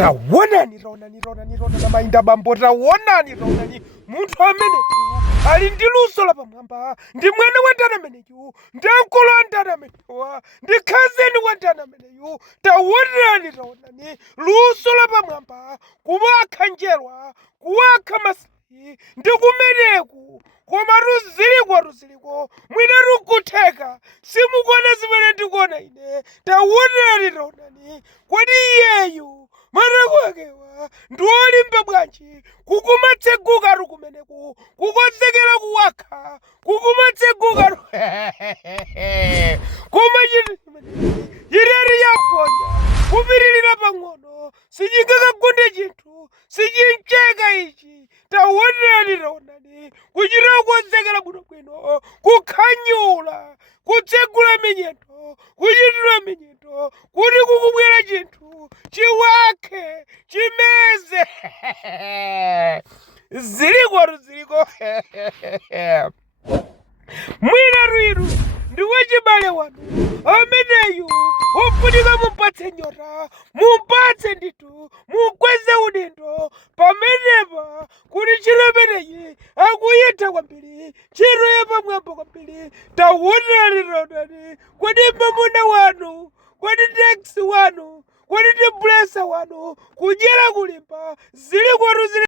Tawonani na mainda bambo. Tawonani muntu amene ali ndi luso la pamwamba, ndi mwana wa ndani ameneyu, ndi mkulu wa ndani ameneyu, ndi khazeni wa ndani ameneyu. Tawonani luso la pamwamba, kuwakha njerwa, kuwakha masayi, ndi kumeneku koma ruziliko mwina rukutheka simukuona zimene ndikuona ine. Tawonani kodi iyeyu mwana wakewa ndi olimba bwanji kukumatseguka kumeneku kukonzekera kuwakha kukumatseguka koma chireri yaponya kupitirira pang'ono sichingakagunde chinthu sichincheka ichi. Tawonani kuchita kukonzekera bwinobwino, kukhanyula, kutsegula minyendo, kuchitira minyendo kuti kukubwera chinthu chiwakhe chimeze ziliko mwina lwiru ndi wachibale wanu ameneyu wofunika mupatse nyota, mupatse ndithu, mukweze udindo pamenepa kuti ntchito imeneyi akuyitha kwambiri, ntchito yapamwamba kwambiri. Tawonani kodi mwamuna wanu, kodi teksi wanu, kodi ndi blesa wanu kudyera kulimba ziliko